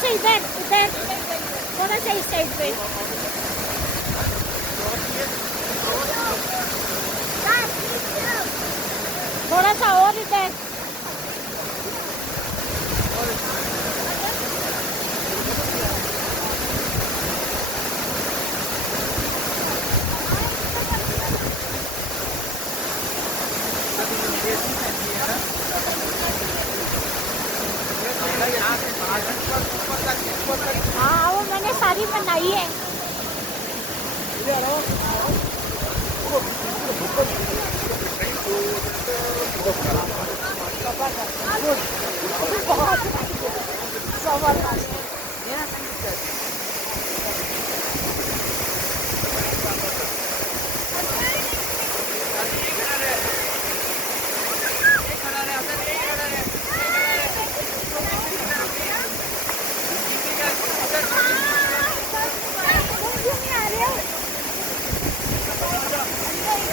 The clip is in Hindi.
सा इधर इधर, थोड़ा सा इस साइड पे। थोड़ा सा और इधर। हाँ वो मैंने सारी बनाई है।